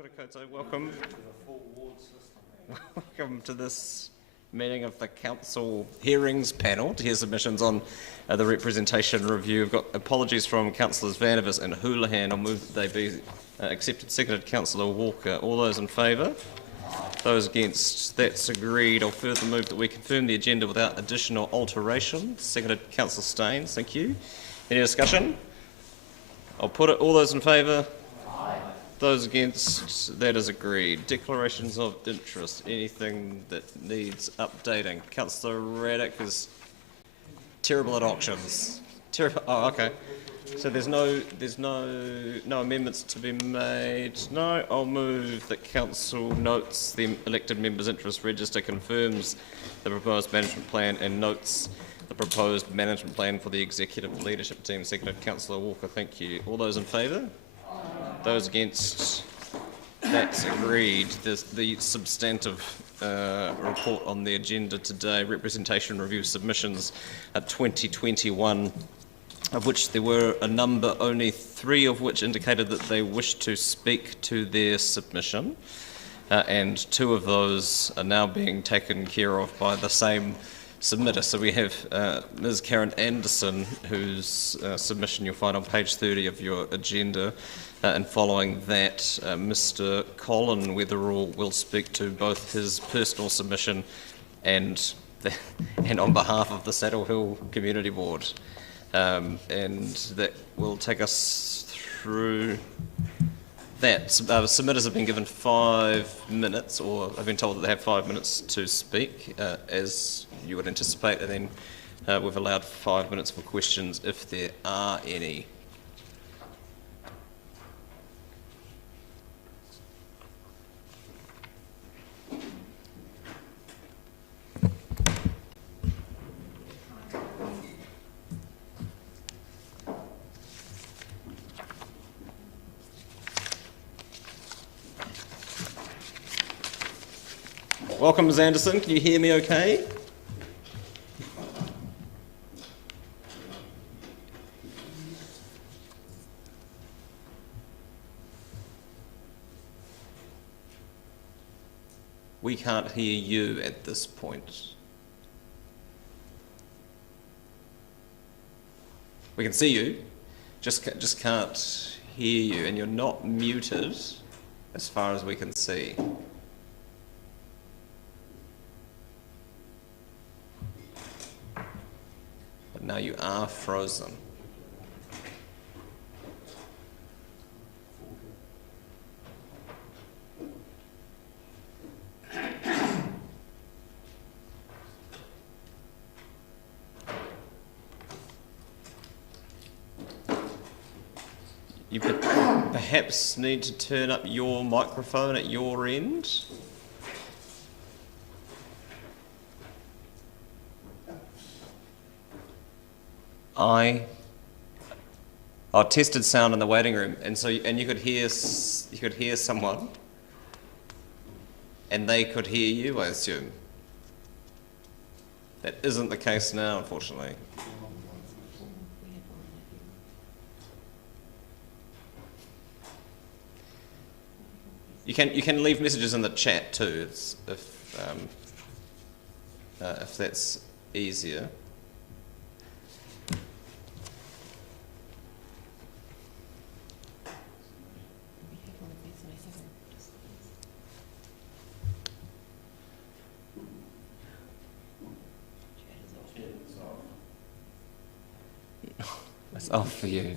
Kia ora koutou, welcome. Welcome to this meeting of the Council Hearings Panel to hear submissions on the representation review. We've got apologies from Councillors Vandervis and Houlihan. I'll move that they be accepted. Seconded, Councillor Walker. All those in favour? Those against? That's agreed. I'll further move that we confirm the agenda without additional alteration. Seconded, Councillor Staines. Thank you. Any discussion? I'll put it. All those in favour? Those against? That is agreed. Declarations of interest. Anything that needs updating? Councillor Raddick is terrible at auctions. Terrible. Oh, okay. So there's no amendments to be made. No. I'll move that council notes the elected members' interest register, confirms the proposed management plan, and notes the proposed management plan for the executive leadership team. Seconded, Councillor Walker. Thank you. All those in favour? Those against? That's agreed. The substantive report on the agenda today, representation review submissions 2021, of which there were a number, only 3 of which indicated that they wished to speak to their submission, and 2 of those are now being taken care of by the same submitter. So we have Ms. Karen Anderson, whose submission you'll find on page 30 of your agenda, and following that, Mr. Colin Weatherall will speak to both his personal submission and on behalf of the Saddle Hill Community Board. And that will take us through that. Submitters have been given 5 minutes, or have been told that they have 5 minutes to speak, as you would anticipate, and then we've allowed 5 minutes for questions if there are any. Welcome, Ms. Anderson. Can you hear me okay? We can't hear you at this point. We can see you, just can't hear you, and you're not muted as far as we can see. But now you are frozen. You could perhaps need to turn up your microphone at your end. I tested sound in the waiting room, and you could hear someone, and they could hear you, I assume. That isn't the case now, unfortunately. You can leave messages in the chat too, if that's easier. It's off for you.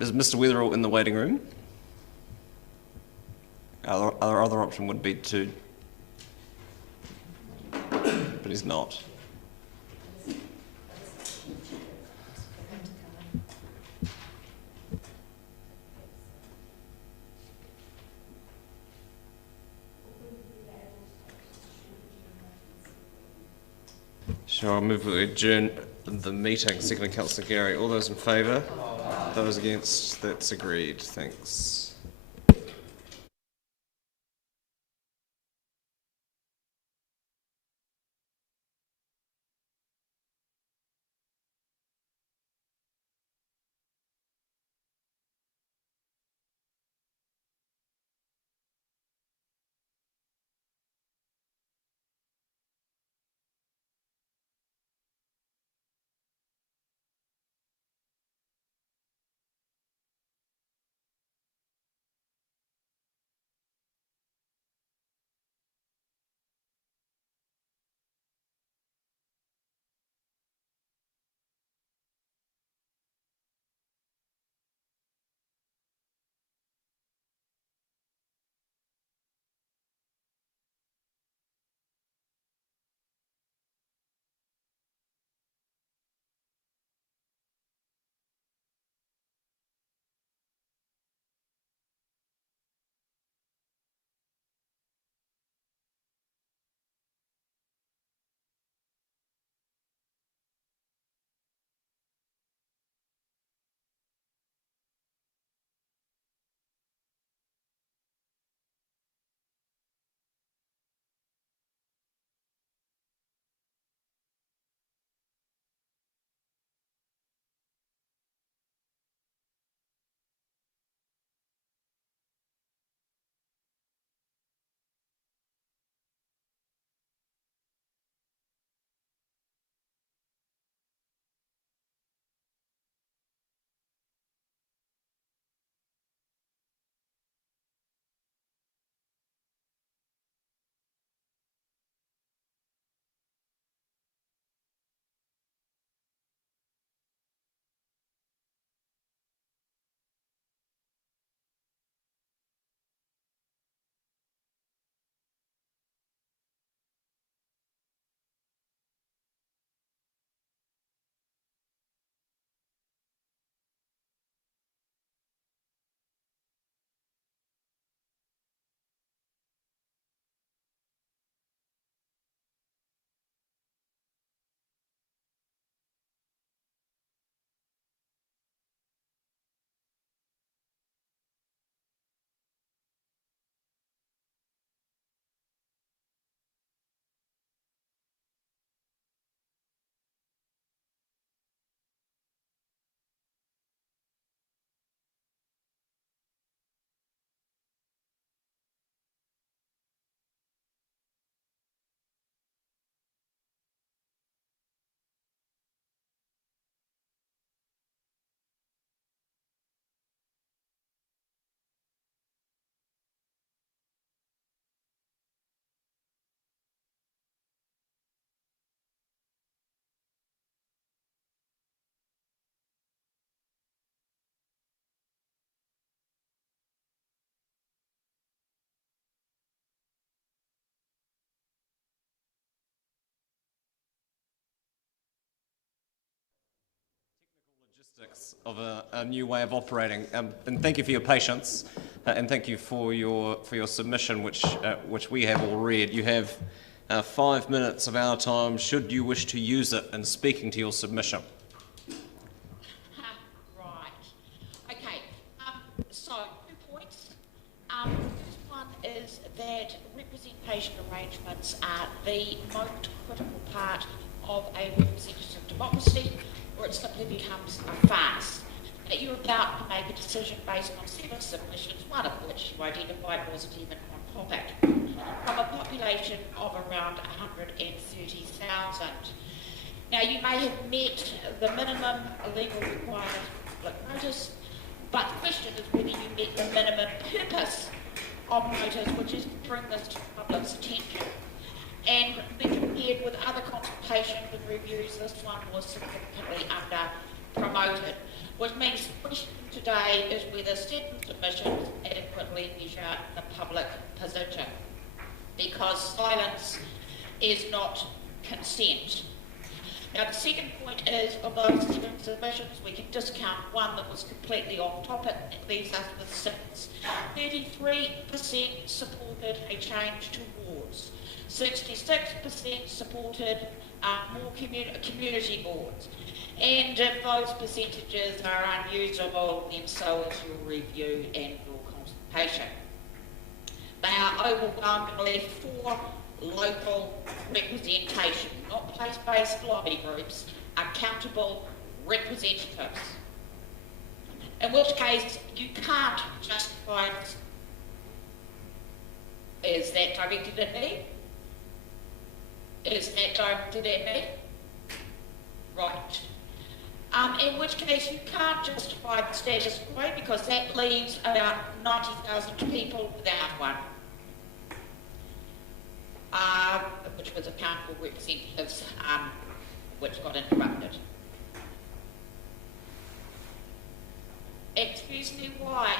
Is Mr. Weatherall in the waiting room? Our other option would be to, but he's not. Sure, I'll move we adjourn the meeting. Second, Councillor Gary. All those in favour? Those against? That's agreed. Thanks. Logistics of a new way of operating, and thank you for your patience, and thank you for your submission, which we have all read. You have 5 minutes of our time, should you wish to use it in speaking to your submission. Right. Okay. So 2 points. The first one is that representation arrangements are the most critical part of a representative democracy, or it simply becomes a farce. Now, you're about to make a decision based on 7 submissions, one of which you identified wasn't even on topic, from a population of around 130,000. Now, you may have met the minimum legal requirement of public notice, but the question is whether you met the minimum purpose of notice, which is to bring this to the public's attention. And when compared with other consultations and reviews, this one was significantly under promoted, which means question today is whether certain submissions adequately measure the public position, because silence is not consent. Now, the second point is, of those 7 submissions, we can discount one that was completely off topic. It leaves us with 6. 33% supported a change to wards. 66% supported more community boards. And if those percentages are unusable, then so is your review and your consultation. They are overwhelmingly for local representation, not place-based lobby groups, accountable representatives. In which case, you can't justify it. Is that directed at me? Is that directed at me? Right. In which case, you can't justify the status quo, because that leaves about 90,000 people without one. Which was accountable representatives, which got interrupted. Excuse me, why?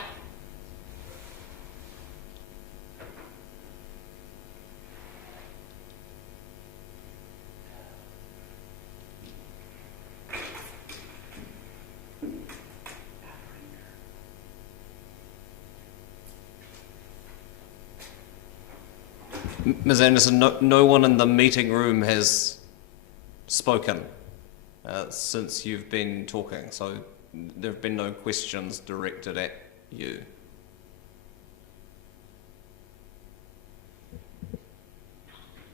Ms. Anderson, no one in the meeting room has spoken since you've been talking, so there have been no questions directed at you.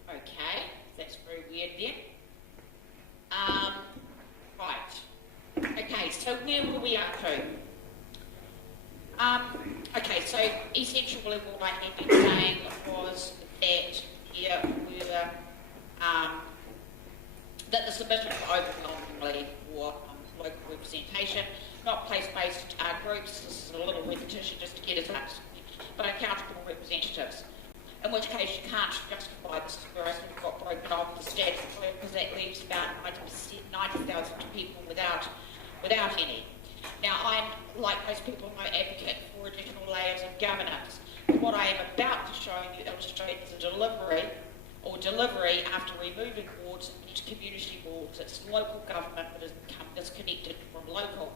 Okay, that's very weird then. Right. Okay, so where were we up to? Okay, so essentially what I had been saying was that here were that the submissions were overwhelmingly for local representation, not place-based groups. This is a little repetition just to get us up, but accountable representatives. In which case you can't justify this, whereas we've got broken off the stats because that leaves about 90,000 people without any. Now, I'm, like most people, no advocate for additional layers of governance. What I am about to show you illustrates the delivery after removing wards into community boards. It's local government that has become disconnected from local.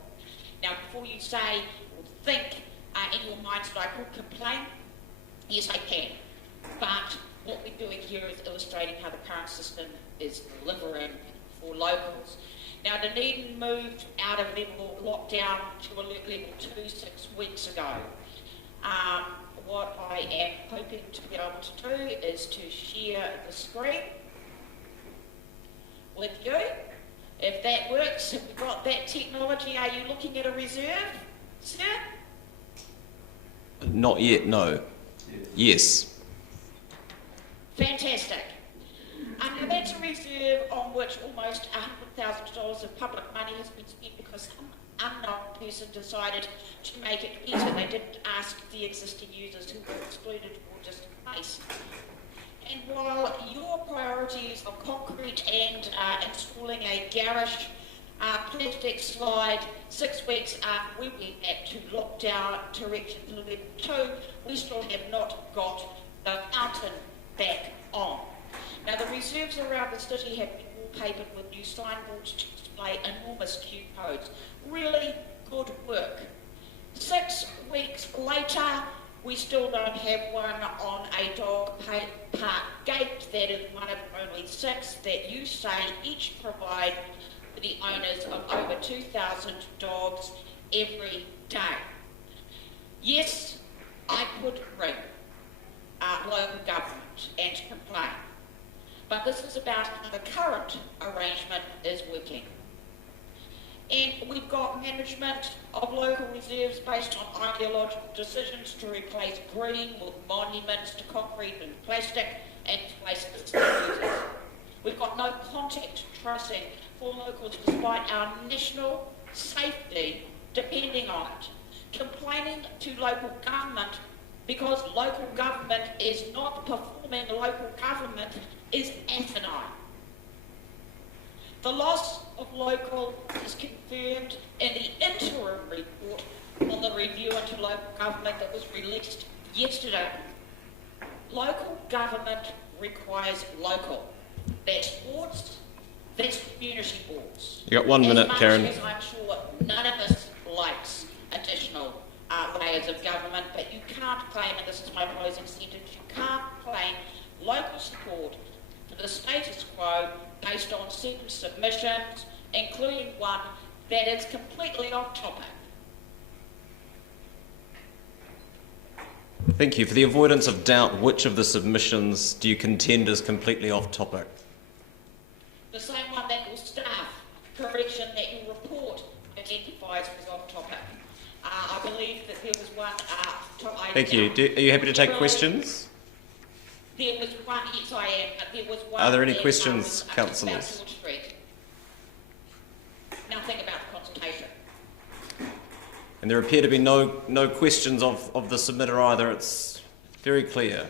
Now, before you say or think in your minds that I could complain, yes, I can. But what we're doing here is illustrating how the current system is delivering for locals. Now, Dunedin moved out of level lockdown to alert level 2 6 weeks ago. What I am hoping to be able to do is to share the screen with you. If that works, have we got that technology? Are you looking at a reserve, sir? Not yet, no. Yes. Fantastic. Now that's a reserve on which almost $100,000 of public money has been spent because some unknown person decided to make it better. They didn't ask the existing users who were excluded or just in place. And while your priorities are concrete and installing a garish plastic slide 6 weeks after we went back to lockdown direction to level 2, we still have not got the fountain back on. Now, the reserves around the city have been wallpapered with new signboards to display enormous queue codes. Really good work. 6 weeks later, we still don't have one on a dog park gate. That is one of only 6 that you say each provide for the owners of over 2,000 dogs every day. Yes, I could ring local government and complain. But this is about how the current arrangement is working. And we've got management of local reserves based on ideological decisions to replace green with monuments to concrete and plastic and places to users. We've got no contact tracing for locals despite our national safety depending on it. Complaining to local government because local government is not performing local government is asinine. The loss of local is confirmed in the interim report local government that was released yesterday. Local government requires local. That's boards, that's community boards. You got 1 minute, Karen. As much as I'm sure none of us likes additional layers of government, but you can't claim, and this is my closing sentence, you can't claim local support for the status quo based on certain submissions, including one that is completely off topic. Thank you. For the avoidance of doubt, which of the submissions do you contend is completely off topic? The same one that your staff correction that your report identifies as off topic. I believe that there was one... Thank you. Are you happy to take questions? There was one, yes I am, but there was one... Are there any questions, about councillors? George Street. Nothing about the consultation. And there appear to be no questions of the submitter either. It's very clear.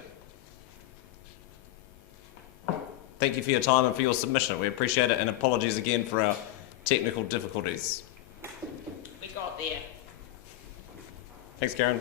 Thank you for your time and for your submission. We appreciate it, and apologies again for our technical difficulties. We got there. Thanks, Karen.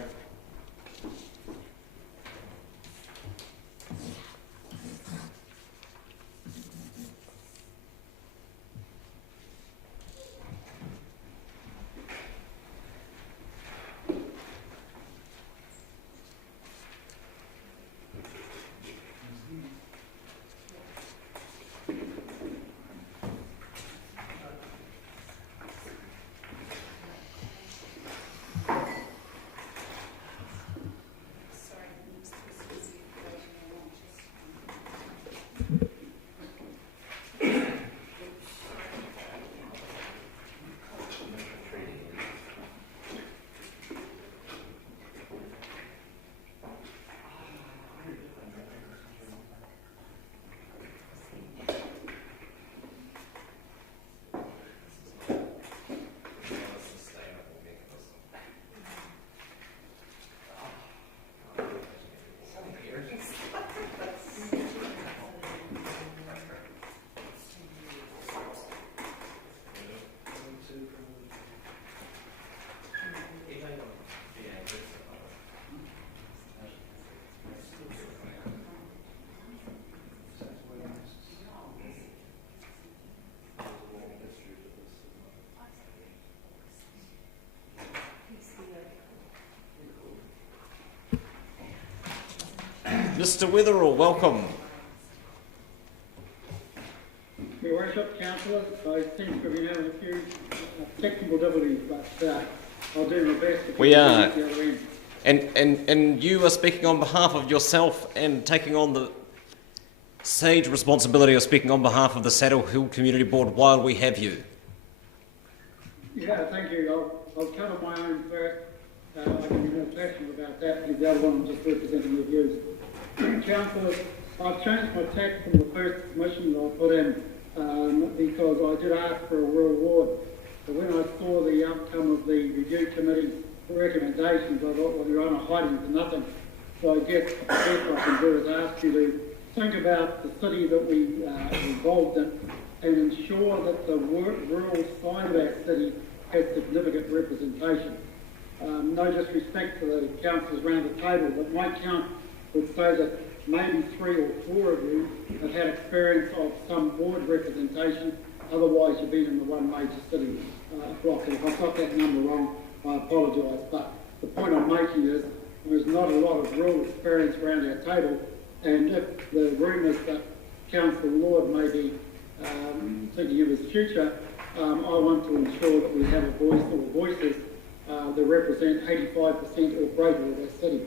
Mr. Wetherall, welcome. Your Worship, Councillors, I seem to be having a few technical difficulties, but I'll do my best to We are. at the other end. And you are speaking on behalf of yourself and taking on the sage responsibility of speaking on behalf of the Saddle Hill Community Board while we have you. Yeah, thank you. I'll cover my own first. I can be more passionate about that because the other one I'm just representing your views. Councillors, I've changed my tack from the first submission that I put in because I did ask for a real award. But when I saw the outcome of the review committee's recommendations, I thought, well, you're on a hiding for nothing. So I guess the best I can do is ask you to think about the city that we are involved in and ensure that the rural side of our city has significant representation. No disrespect to the councillors around the table, but my count would say that maybe 3 or 4 of you have had experience of some board representation, otherwise you've been in the one major city block. And if I've got that number wrong, I apologise. But the point I'm making is there's not a lot of real experience around our table, and if the rumours that Councillor Lord may be thinking of his future, I want to ensure that we have a voice or voices that represent 85% or greater of our city.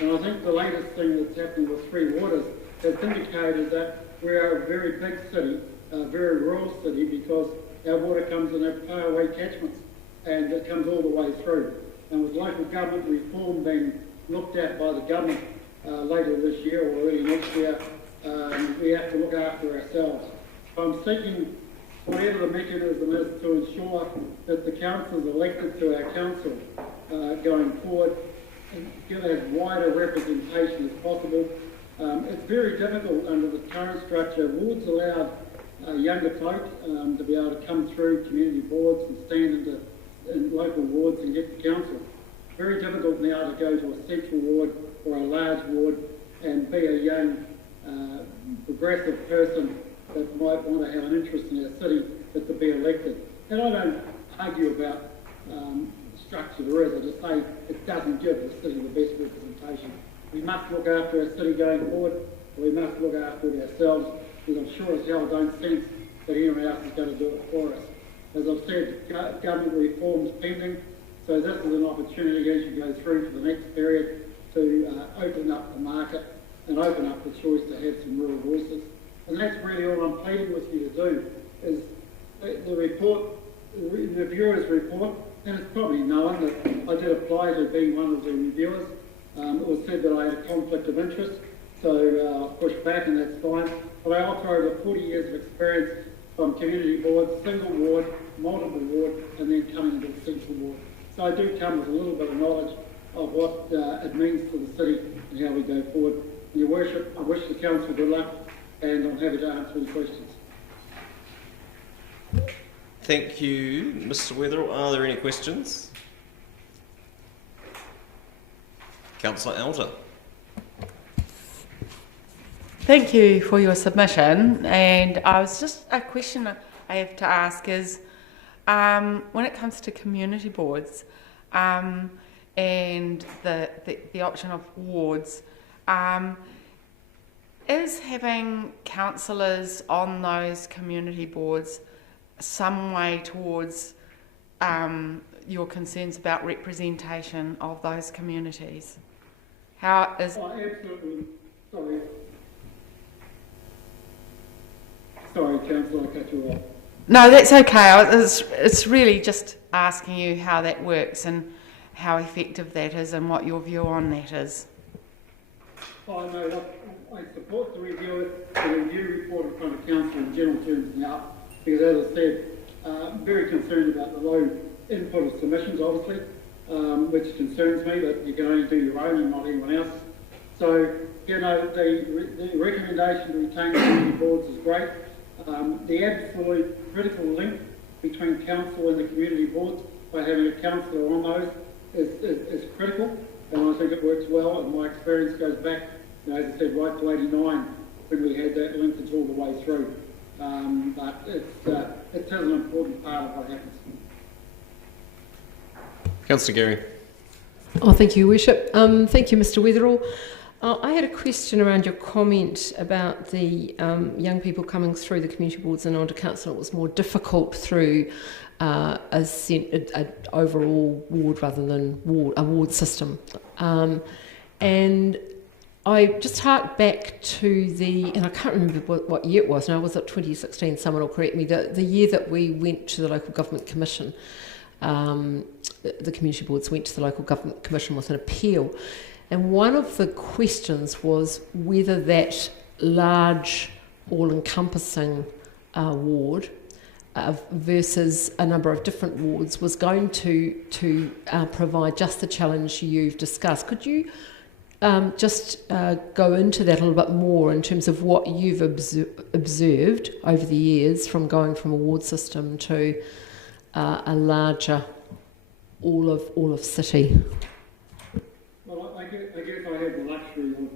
And I think the latest thing that's happening with Three Waters has indicated that we are a very big city, a very rural city, because our water comes in our faraway catchments and it comes all the way through. And with local government reform being looked at by the government later this year or early next year, we have to look after ourselves. So I'm seeking whatever the mechanism is to ensure that the councillors elected to our council going forward give as wide a representation as possible. It's very difficult under the current structure. Wards allowed younger folk to be able to come through community boards and stand in local wards and get to council. very difficult now to go to a central ward or a large ward and be a young, progressive person that might want to have an interest in our city, but to be elected. And I don't argue about structure there is, I just say it doesn't give the city the best representation. We must look after our city going forward, we must look after it ourselves, because I'm sure as hell don't sense that anyone else is going to do it for us. As I've said, government reforms pending, so this is an opportunity as you go through for the next period to open up the market and open up the choice to have some real voices. And that's really all I'm pleading with you to do, is the report, the reviewer's report, and it's probably known that I did apply to be one of the reviewers. It was said that I had a conflict of interest, so I was pushed back, and that's fine. But I offer over 40 years of experience from community boards, single ward, multiple ward, and then coming into the central ward. So I do come with a little bit of knowledge of what it means to the city and how we go forward. Your Worship, I wish the Council good luck, and I'm happy to answer any questions. Thank you, Mr. Weatherall. Are there any questions? Councillor Elder. Thank you for your submission. And I was just a question I have to ask is, when it comes to community boards and the option of wards, is having councillors on those community boards some way towards your concerns about representation of those communities? How is... Oh, absolutely. Sorry, Councillor, I cut you off. No, that's okay. It's really just asking you how that works and how effective that is and what your view on that is. Oh, no, look, I support the review report in front of Council in general terms now, because as I said, I'm very concerned about the low input of submissions, obviously, which concerns me, that you can only do your own and not anyone else. So, you know, the recommendation to retain community boards is great. The absolute critical link between council and the community boards by having a councillor on those is critical, and I think it works well, and my experience goes back, you know, as I said, right to 89 when we had that linkage all the way through. But it's an important part of what happens. Councillor Gary. Oh, thank you, Worship. Thank you, Mr. Weatherall. I had a question around your comment about the young people coming through the community boards and onto council. It was more difficult through an overall ward rather than a ward system. And I just hark back to and I can't remember what year it was now, was it 2016? Someone will correct me, the year that we went to the Local Government Commission. The community boards went to the Local Government Commission with an appeal. And one of the questions was whether that large, all-encompassing ward versus a number of different wards was going to provide just the challenge you've discussed. Could you just go into that a little bit more in terms of what you've observed over the years from going from a ward system to a larger all of city? Well, I guess I have the luxury of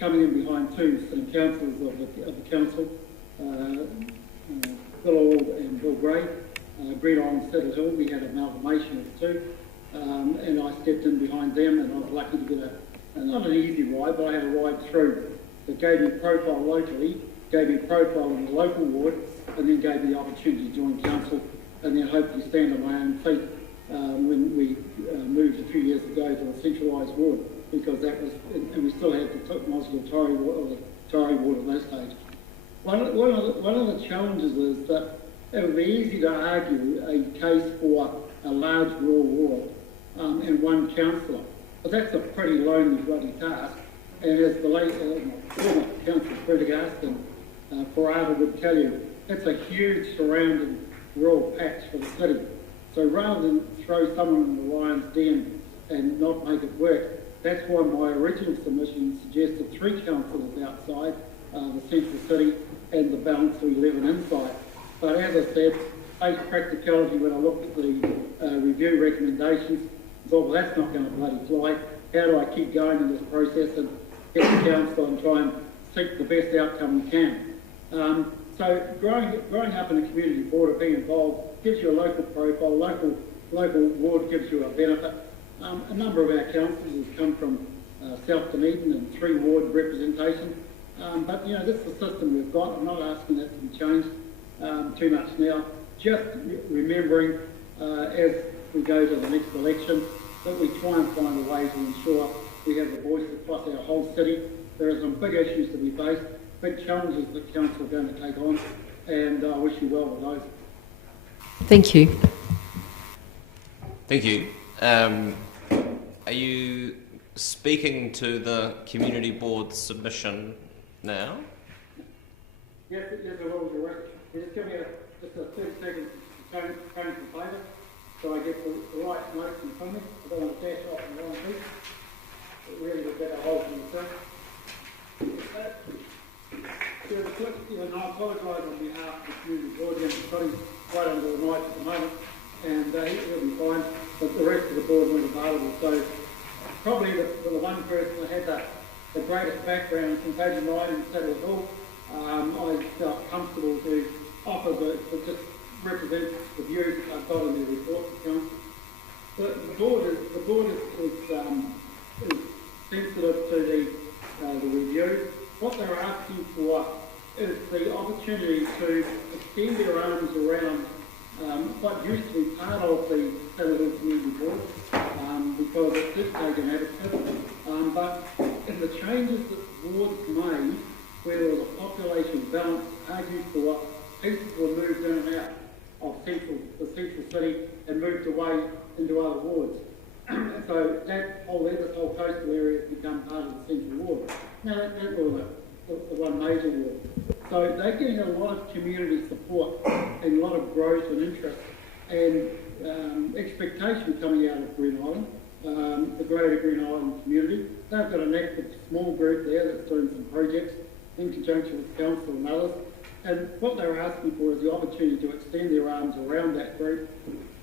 coming in behind two sitting councillors of the council, Bill Ord and Bill Gray. Green Island City Hill, we had an amalgamation of the two, and I stepped in behind them, and I was lucky to get not an easy ride, but I had a ride through that gave me profile locally, gave me profile in the local ward, and then gave me the opportunity to join council, and then hopefully stand on my own feet when we moved a few years ago to a centralised ward, because that was, and we still had the Mosgiel Torrey ward at that stage. One of the challenges is that it would be easy to argue a case for a large rural ward and one councillor, but that's a pretty lonely bloody task. And as the late former councillor Prendergast and Parada would tell you, it's a huge surrounding rural patch for the city. So rather than throw someone in the lion's den and not make it work, that's why my original submission suggested 3 councillors outside the central city and the balance of 11 inside. But as I said, face practicality when I looked at the review recommendations, thought, well, that's not going to bloody fly. How do I keep going in this process and get the council and try and seek the best outcome we can? So growing up in a community board or being involved gives you a local profile, local ward gives you a benefit. A number of our councillors have come from South Dunedin and 3 ward representation. But, you know, this is the system we've got. I'm not asking that to be changed too much now. Just remembering as we go to the next election that we try and find a way to ensure we have the voice across our whole city. There are some big issues that we face, big challenges that council are going to take on, and I wish you well with those. Thank you. Thank you. Are you speaking to the community board submission now? Yes, I will, Director. Just give me just a 30 seconds to change the favour so I get the right notes in front of me. I don't want to dash off in the wrong piece. It really would better hold from the and I apologise on behalf of the community board. He's right under the knife at the moment, and he'll be fine, but the rest of the board weren't available. So probably the one person that had the greatest background in Contagion 9 in Saddle Hill, I felt comfortable to offer to just represent the views that I've got in the report to council. The board is sensitive to the review. What they're asking for is the opportunity to extend their arms around what used to be part of the Saddle Hill Community Board, because it did take an advocate. But in the changes that the board's made, where there was a population balance argued for, people were moved in and out of the central city and moved away into other wards. So this whole coastal area has become part of the central ward. Now that was the one major ward. So they're getting a lot of community support and a lot of growth and interest and expectation coming out of Green Island, the greater Green Island community. They've got an active small group there that's doing some projects in conjunction with council and others. And what they're asking for is the opportunity to extend their arms around that group.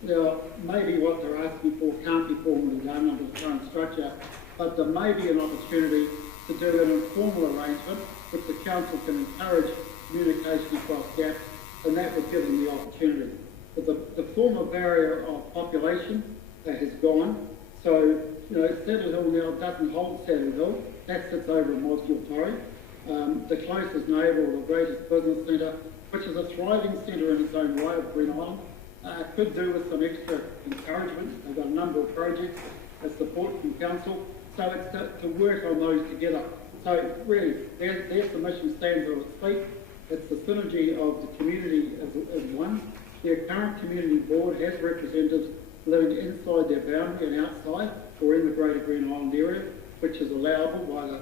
Now, maybe what they're asking for can't be formally done under the current structure, but there may be an opportunity to do an informal arrangement which the council can encourage communication across gaps, and that would give them the opportunity. But the former barrier of population has gone. So, you know, Saddle Hill now doesn't hold Saddle Hill. That sits over in Module Torrey. The closest neighbour or the greatest business centre, which is a thriving centre in its own way of Green Island, could do with some extra encouragement. They've got a number of projects, support from council, so it's to work on those together. So really, their submission stands on its feet. It's the synergy of the community as one. Their current community board has representatives living inside their boundary and outside, or in the greater Green Island area, which is allowable by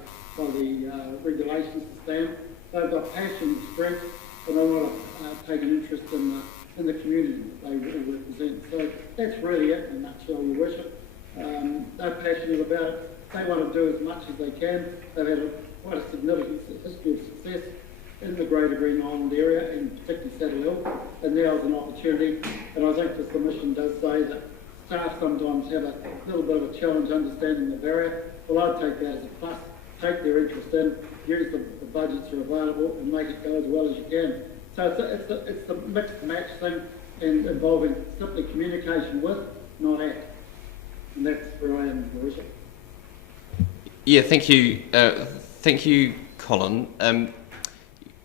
the regulations to stand. They've got passion and strength, and they want to take an interest in the community they represent. So that's really it in a nutshell, Your Worship. They're passionate about it. They want to do as much as they can. They've had quite a significant history of success in the greater Green Island area, and particularly Saddle Hill, and now is an opportunity. And I think the submission does say that staff sometimes have a little bit of a challenge understanding the barrier. Well, I'd take that as a plus. Take their interest in, use the budgets that are available, and make it go as well as you can. So it's a mixed match thing, and involving simply communication with, not at. And that's where I am, Your Worship. Yeah, thank you, Colin.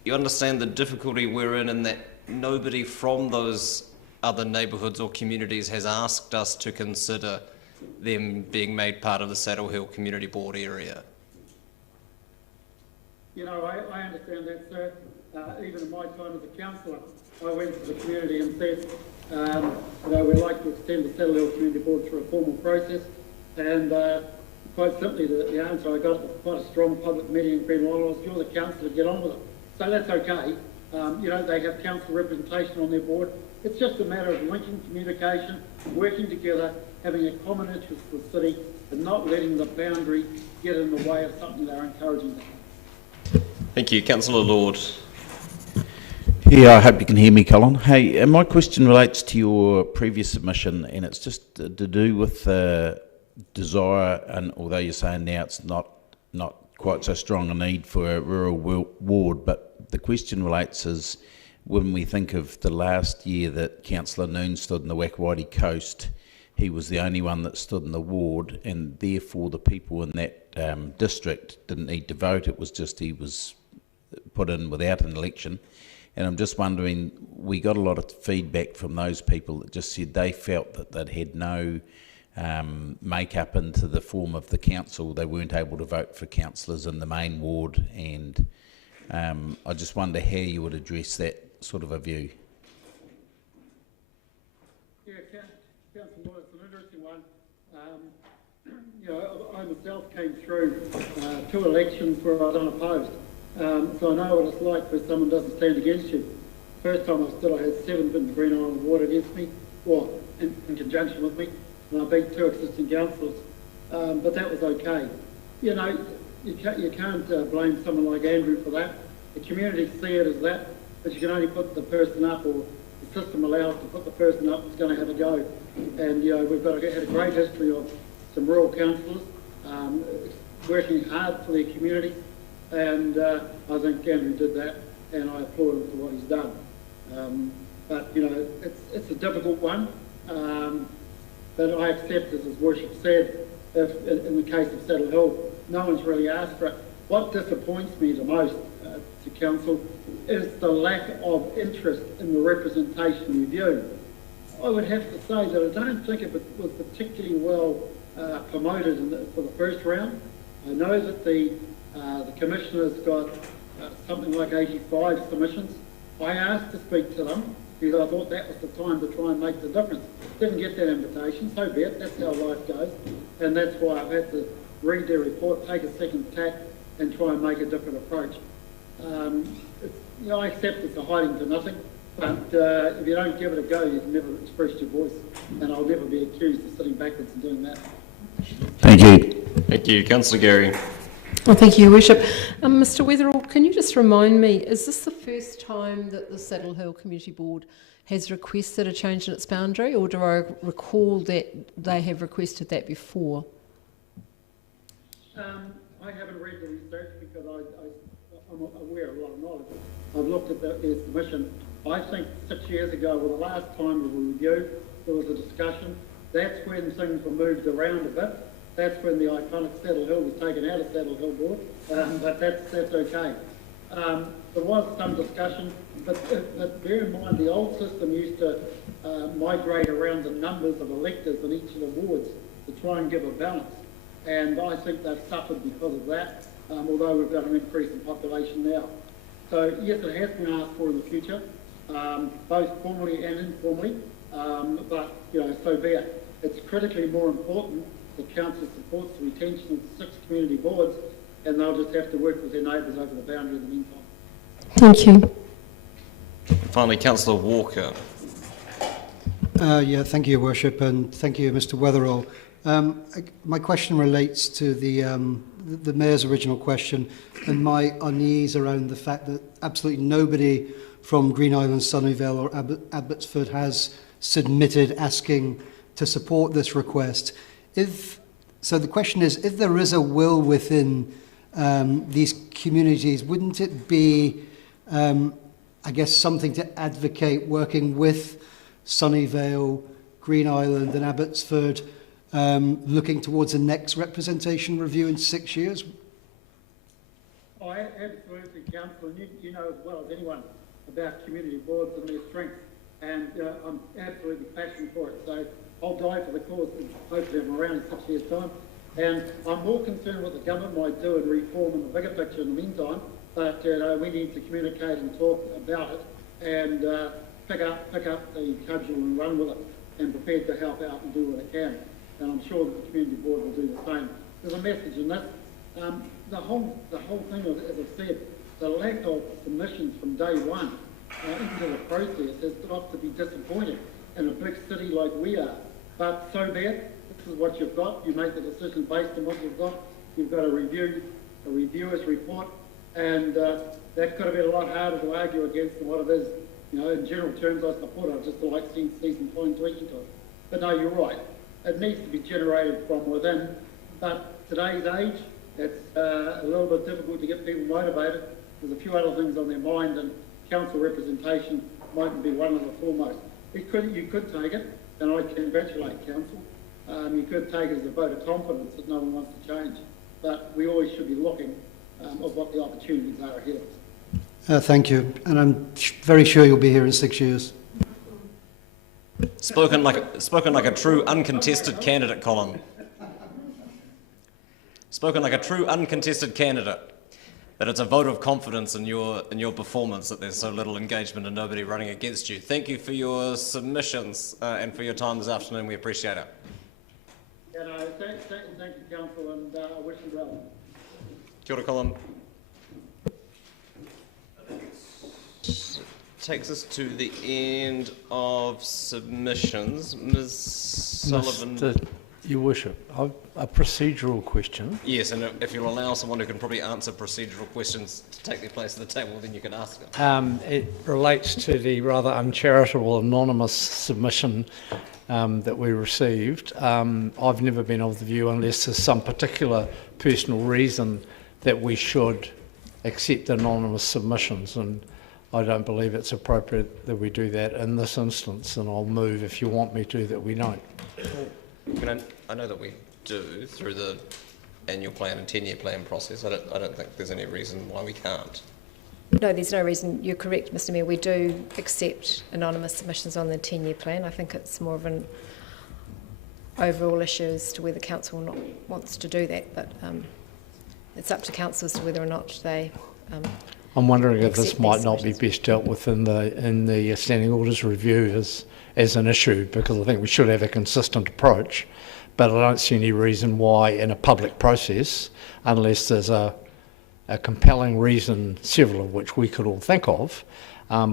You understand the difficulty we're in that nobody from those other neighbourhoods or communities has asked us to consider them being made part of the Saddle Hill Community Board area. You know, I understand that, sir. Even in my time as a councillor, I went to the community and said, we'd like to extend the Saddle Hill Community Board through a formal process. And quite simply, the answer I got was quite a strong public meeting in Green Island was, you're the councillor, get on with it. So that's okay. They have council representation on their board. It's just a matter of linking communication, working together, having a common interest for the city, and not letting the boundary get in the way of something they're encouraging. Thank you. Councillor Lord. Yeah, I hope you can hear me, Colin. Hey, my question relates to your previous submission, and it's just to do with the desire, and although you're saying now it's not quite so strong a need for a rural ward, but the question relates is when we think of the last year that Councillor Noon stood in the Wakawati coast, he was the only one that stood in the ward, and therefore the people in that district didn't need to vote. It was just he was put in without an election. And I'm just wondering, we got a lot of feedback from those people that just said they felt that they'd had no make-up into the form of the council. They weren't able to vote for councillors in the main ward, and I just wonder how you would address that sort of a view. Yeah, Councillor Moore, it's an interesting one. You know, I myself came through 2 elections where I was unopposed. So I know what it's like when someone doesn't stand against you. First time I stood, I had 7 in the Green Island ward against me, or in conjunction with me, and I beat 2 existing councillors. But that was okay. You know, you can't blame someone like Andrew for that. The community see it as that, but you can only put the person up, or the system allows to put the person up that's going to have a go. And you know, we've had a great history of some rural councillors working hard for their community. And I think Andrew did that, and I applaud him for what he's done. But you know, it's a difficult one. But I accept, as his worship said, if in the case of Saddle Hill, no one's really asked for it. What disappoints me the most to council is the lack of interest in the representation review. I would have to say that I don't think it was particularly well promoted for the first round. I know that the Commissioner's got something like 85 submissions. I asked to speak to them because I thought that was the time to try and make the difference. Didn't get that invitation, so be it, that's how life goes. And that's why I've had to read their report, take a second tack and try and make a different approach. You know, I accept it's a hiding to nothing, but if you don't give it a go, you can never express your voice. And I'll never be accused of sitting backwards and doing that. Thank you. Thank you. Councillor Gary. Well, thank you, Your Worship. Mr Weatherall, can you just remind me, is this the first time that the Saddle Hill Community Board has requested a change in its boundary, or do I recall that they have requested that before? I haven't read the research because I'm aware of a lot of knowledge. I've looked at their submission. I think 6 years ago, or the last time of a review, there was a discussion. That's when things were moved around a bit. That's when the iconic Saddle Hill was taken out of Saddle Hill Board, but that's okay. There was some discussion, but bear in mind the old system used to migrate around the numbers of electors in each of the wards to try and give a balance. And I think they've suffered because of that, although we've got an increase in population now. So yes, it has been asked for in the future, both formally and informally, but you know, so be it. It's critically more important that council supports the retention of the 6 community boards, and they'll just have to work with their neighbours over the boundary in the meantime. Thank you. Finally, Councillor Walker. Yeah, thank you, Your Worship, and thank you, Mr Weatherall. My question relates to the Mayor's original question and my unease around the fact that absolutely nobody from Green Island, Sunnyvale or Abbotsford has submitted asking to support this request. So the question is, if there is a will within these communities, wouldn't it be, I guess, something to advocate working with Sunnyvale, Green Island and Abbotsford, looking towards the next representation review in 6 years? Oh, absolutely, Councillor. You know as well as anyone about community boards and their strengths, and I'm absolutely passionate for it. So I'll die for the cause, and hopefully I'm around in 6 years' time. And I'm more concerned what the government might do and reform in the bigger picture in the meantime. But we need to communicate and talk about it, and pick up the cudgel and run with it, and prepared to help out and do what it can. And I'm sure that the community board will do the same. There's a message in this. The whole thing, as I've said, the lack of submissions from day one into the process has got to be disappointing in a big city like we are. But so be it. This is what you've got. You make the decision based on what you've got. You've got a reviewer's report. and that could have been a lot harder to argue against than what it is. You know, in general terms, I support it. I just like seeing some fine tweaking to it. But no, you're right. It needs to be generated from within. But today's age, it's a little bit difficult to get people motivated. There's a few other things on their mind, and council representation mightn't be one of the foremost. You could take it, and I congratulate council. You could take it as a vote of confidence that no one wants to change. But we always should be looking at what the opportunities are ahead of us. Thank you, and I'm very sure you'll be here in 6 years. Spoken like a true uncontested candidate, Colin. Spoken like a true uncontested candidate. That it's a vote of confidence in your performance, that there's so little engagement and nobody running against you. Thank you for your submissions and for your time this afternoon. We appreciate it. Yeah, no, thank you, council, and I wish you well. Kia ora, Colin. Takes us to the end of submissions. Ms. Sullivan. Your Worship, a procedural question. Yes, and if you'll allow someone who can probably answer procedural questions to take their place at the table, then you can ask it. It relates to the rather uncharitable anonymous submission that we received. I've never been of the view, unless there's some particular personal reason, that we should accept anonymous submissions, and I don't believe it's appropriate that we do that in this instance, and I'll move, if you want me to, that we don't. I know that we do through the annual plan and 10-year plan process. I don't think there's any reason why we can't. No, there's no reason. You're correct, Mr Mayor. We do accept anonymous submissions on the 10-year plan. I think it's more of an overall issue as to whether council wants to do that, but it's up to council as to whether or not they I'm wondering if this might not be best dealt with in the Standing Orders review as an issue, because I think we should have a consistent approach, but I don't see any reason why in a public process, unless there's a compelling reason, several of which we could all think of,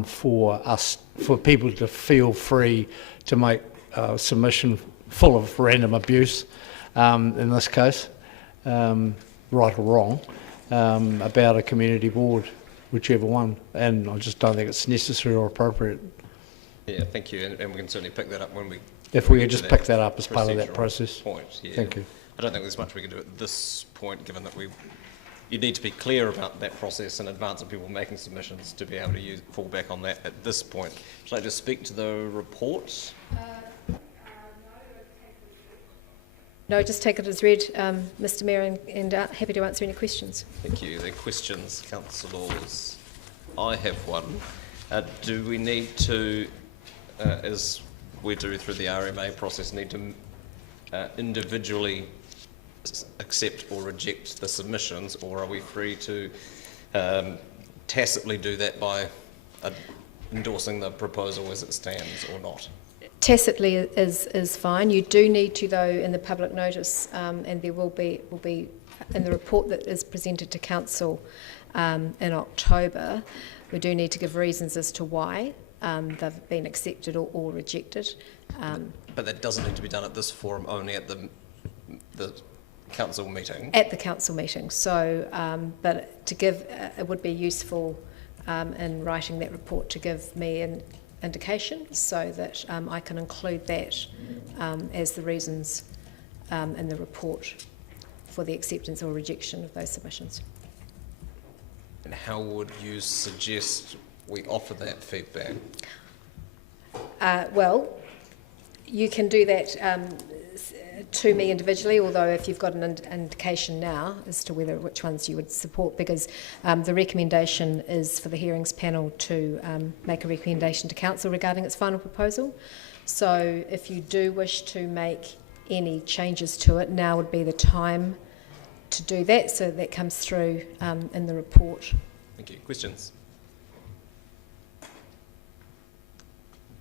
for people to feel free to make a submission full of random abuse, in this case, right or wrong, about a community board, whichever one, and I just don't think it's necessary or appropriate. Yeah, thank you, and we can certainly pick that up when we... If we could just pick that up as part of that process. Point, yeah. Thank you. I don't think there's much we can do at this point, given that you need to be clear about that process in advance of people making submissions to be able to fall back on that at this point. Shall I just speak to the report? No, just take it as read, Mr Mayor, and happy to answer any questions. Thank you. The questions, councillors. I have one. Do we need to, as we do through the RMA process, need to individually accept or reject the submissions, or are we free to tacitly do that by endorsing the proposal as it stands or not? Tacitly is fine. You do need to, though, in the public notice, and there will be in the report that is presented to council in October, we do need to give reasons as to why they've been accepted or rejected. But that doesn't need to be done at this forum, only at the council meeting. At the council meeting. So, but to give, it would be useful in writing that report to give me an indication so that I can include that as the reasons in the report for the acceptance or rejection of those submissions. And how would you suggest we offer that feedback? Well, you can do that to me individually, although if you've got an indication now as to which ones you would support, because the recommendation is for the hearings panel to make a recommendation to council regarding its final proposal. So if you do wish to make any changes to it, now would be the time to do that, so that comes through in the report. Thank you. Questions?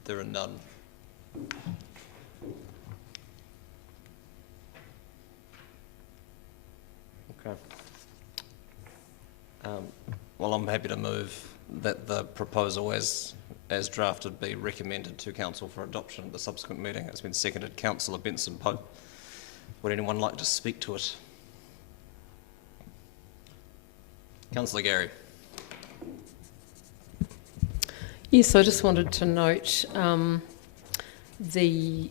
There are none. Okay. Well, I'm happy to move that the proposal as drafted be recommended to council for adoption at the subsequent meeting. It's been seconded. Councillor Benson Pope. Would anyone like to speak to it? Councillor Gary. Yes, I just wanted to note the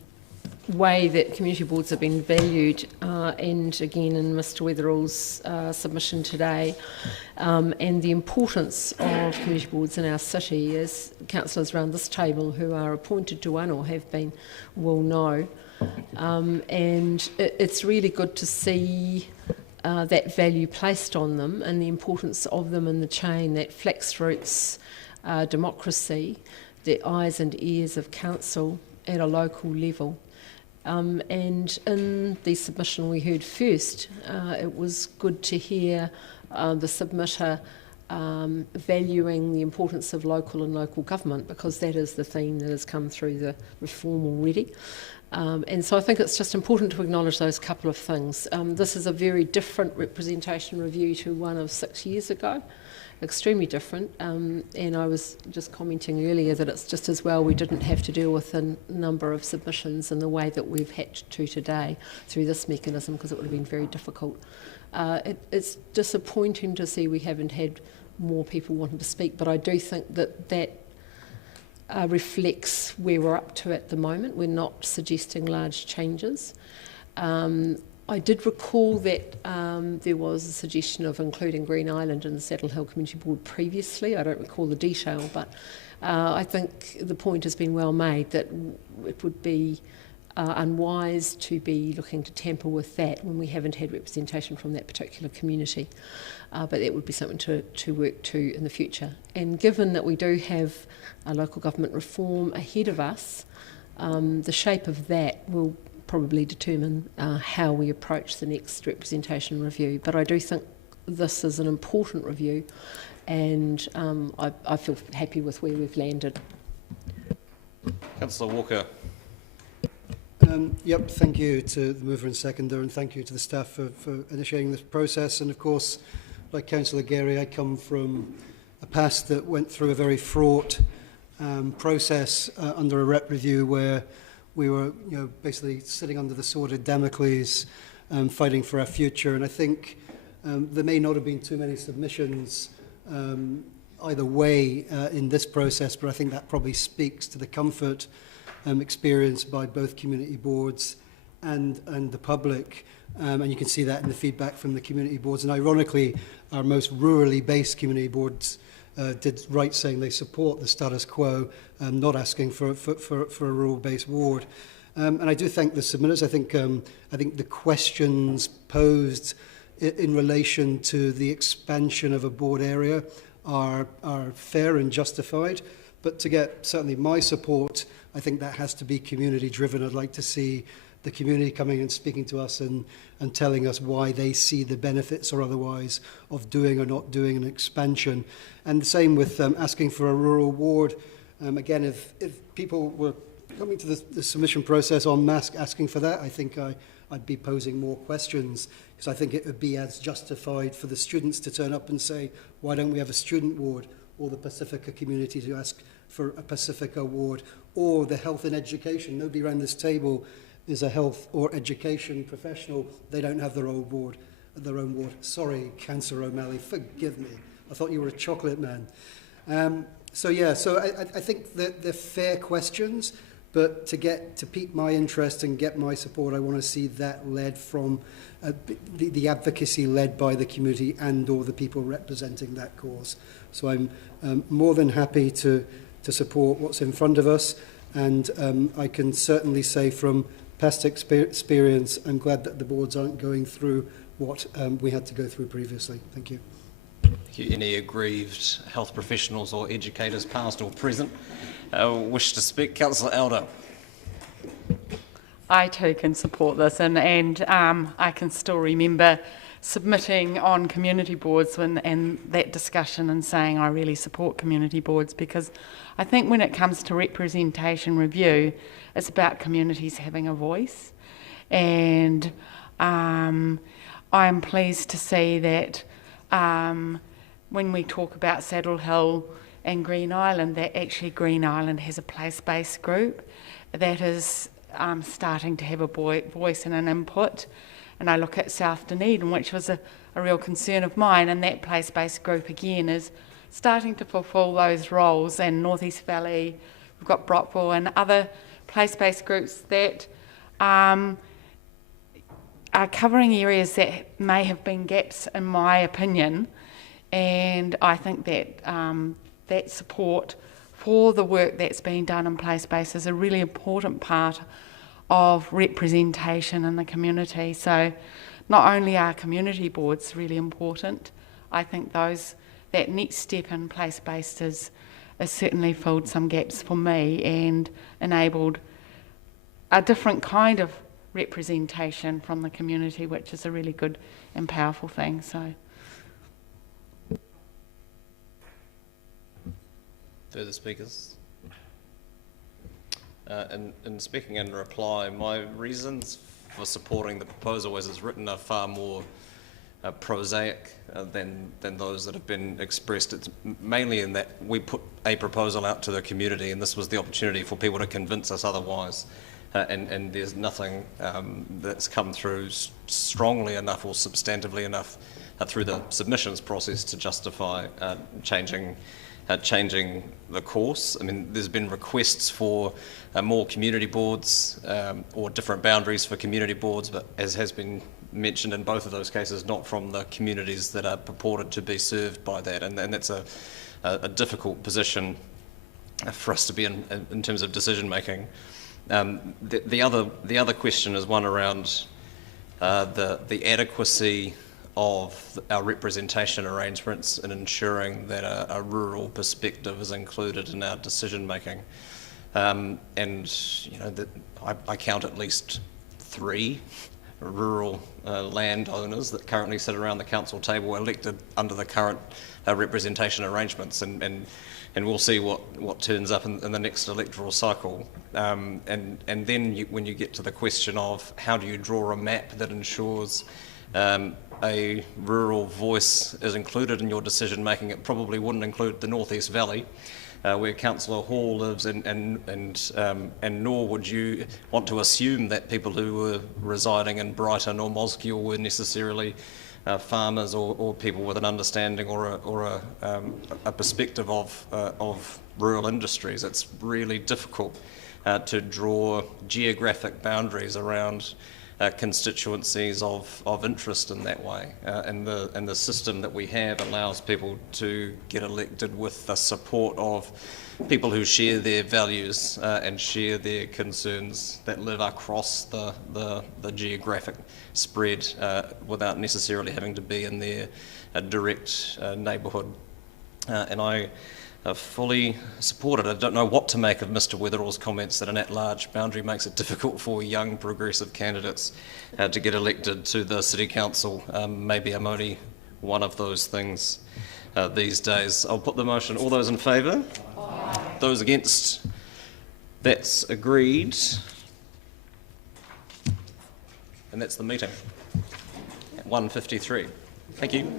way that community boards have been valued, and again in Mr Weatherall's submission today, and the importance of community boards in our city, as councillors around this table who are appointed to one or have been will know. And it's really good to see that value placed on them and the importance of them in the chain that flax roots democracy, the eyes and ears of council at a local level. And in the submission we heard first, it was good to hear the submitter valuing the importance of local and local government, because that is the theme that has come through the reform already. And so I think it's just important to acknowledge those couple of things. This is a very different representation review to one of 6 years ago. Extremely different, and I was just commenting earlier that it's just as well we didn't have to deal with a number of submissions in the way that we've had to today through this mechanism, because it would have been very difficult. It's disappointing to see we haven't had more people wanting to speak, but I do think that reflects where we're up to at the moment. We're not suggesting large changes. I did recall that there was a suggestion of including Green Island in the Saddle Hill Community Board previously. I don't recall the detail, but I think the point has been well made that it would be unwise to be looking to tamper with that when we haven't had representation from that particular community. But that would be something to work to in the future. And given that we do have a local government reform ahead of us, the shape of that will probably determine how we approach the next representation review. But I do think this is an important review, and I feel happy with where we've landed. Councillor Walker. Yep, thank you to the mover and seconder, and thank you to the staff for initiating this process. And of course, like Councillor Gary, I come from a past that went through a very fraught process under a rep review where we were, basically sitting under the sword of Damocles, fighting for our future. And I think there may not have been too many submissions either way in this process, but I think that probably speaks to the comfort experienced by both community boards and the public. And you can see that in the feedback from the community boards. And ironically, our most rurally based community boards did right saying they support the status quo, not asking for a rural-based ward. And I do thank the submitters. I think the questions posed in relation to the expansion of a board area are fair and justified. But to get certainly my support, I think that has to be community-driven. I'd like to see the community coming and speaking to us and telling us why they see the benefits or otherwise of doing or not doing an expansion. And the same with asking for a rural ward. Again, if people were coming to the submission process en masse asking for that, I think I'd be posing more questions, because I think it would be as justified for the students to turn up and say, why don't we have a student ward, or the Pacifica community to ask for a Pacifica ward, or the health and education. Nobody around this table is a health or education professional. They don't have their own ward. Sorry, Councillor O'Malley, forgive me. I thought you were a chocolate man. So I think that they're fair questions, but to pique my interest and get my support, I want to see that led from the advocacy led by the community and or the people representing that cause. So I'm more than happy to support what's in front of us, and I can certainly say from past experience, I'm glad that the boards aren't going through what we had to go through previously. Thank you. Any aggrieved health professionals or educators, past or present, wish to speak? Councillor Elder. I too can support this, and I can still remember submitting on community boards and that discussion and saying I really support community boards, because I think when it comes to representation review, it's about communities having a voice. And I'm pleased to see that when we talk about Saddle Hill and Green Island, that actually Green Island has a place-based group that is starting to have a voice and an input. and I look at South Dunedin, which was a real concern of mine, and that place-based group again is starting to fulfil those roles, and North East Valley, we've got Brockville and other place-based groups that are covering areas that may have been gaps, in my opinion, and I think that that support for the work that's being done in place-based is a really important part of representation in the community. So not only are community boards really important, I think that next step in place-based has certainly filled some gaps for me and enabled a different kind of representation from the community, which is a really good and powerful thing. So, further speakers? In speaking in reply, my reasons for supporting the proposal as it's written are far more prosaic than those that have been expressed. It's mainly in that we put a proposal out to the community, and this was the opportunity for people to convince us otherwise. And there's nothing that's come through strongly enough or substantively enough through the submissions process to justify changing the course. I mean, there's been requests for more community boards or different boundaries for community boards, but as has been mentioned in both of those cases, not from the communities that are purported to be served by that, and that's a difficult position for us to be in terms of decision making. The other question is one around the adequacy of our representation arrangements in ensuring that a rural perspective is included in our decision making. And you know, I count at least 3 rural landowners that currently sit around the council table elected under the current representation arrangements, and we'll see what turns up in the next electoral cycle. And then when you get to the question of how do you draw a map that ensures a rural voice is included in your decision making, it probably wouldn't include the North East Valley, where Councillor Hall lives, and nor would you want to assume that people who were residing in Brighton or Mosgiel were necessarily farmers or people with an understanding or a perspective of rural industries. It's really difficult to draw geographic boundaries around constituencies of interest in that way, and the system that we have allows people to get elected with the support of people who share their values and share their concerns that live across the geographic spread without necessarily having to be in their direct neighbourhood. And I fully supported. I don't know what to make of Mr Weatherall's comments that an at-large boundary makes it difficult for young progressive candidates to get elected to the City Council. Maybe I'm only one of those things these days. I'll put the motion. All those in favour? Aye. Those against? That's agreed. And that's the meeting at 1:53. Thank you.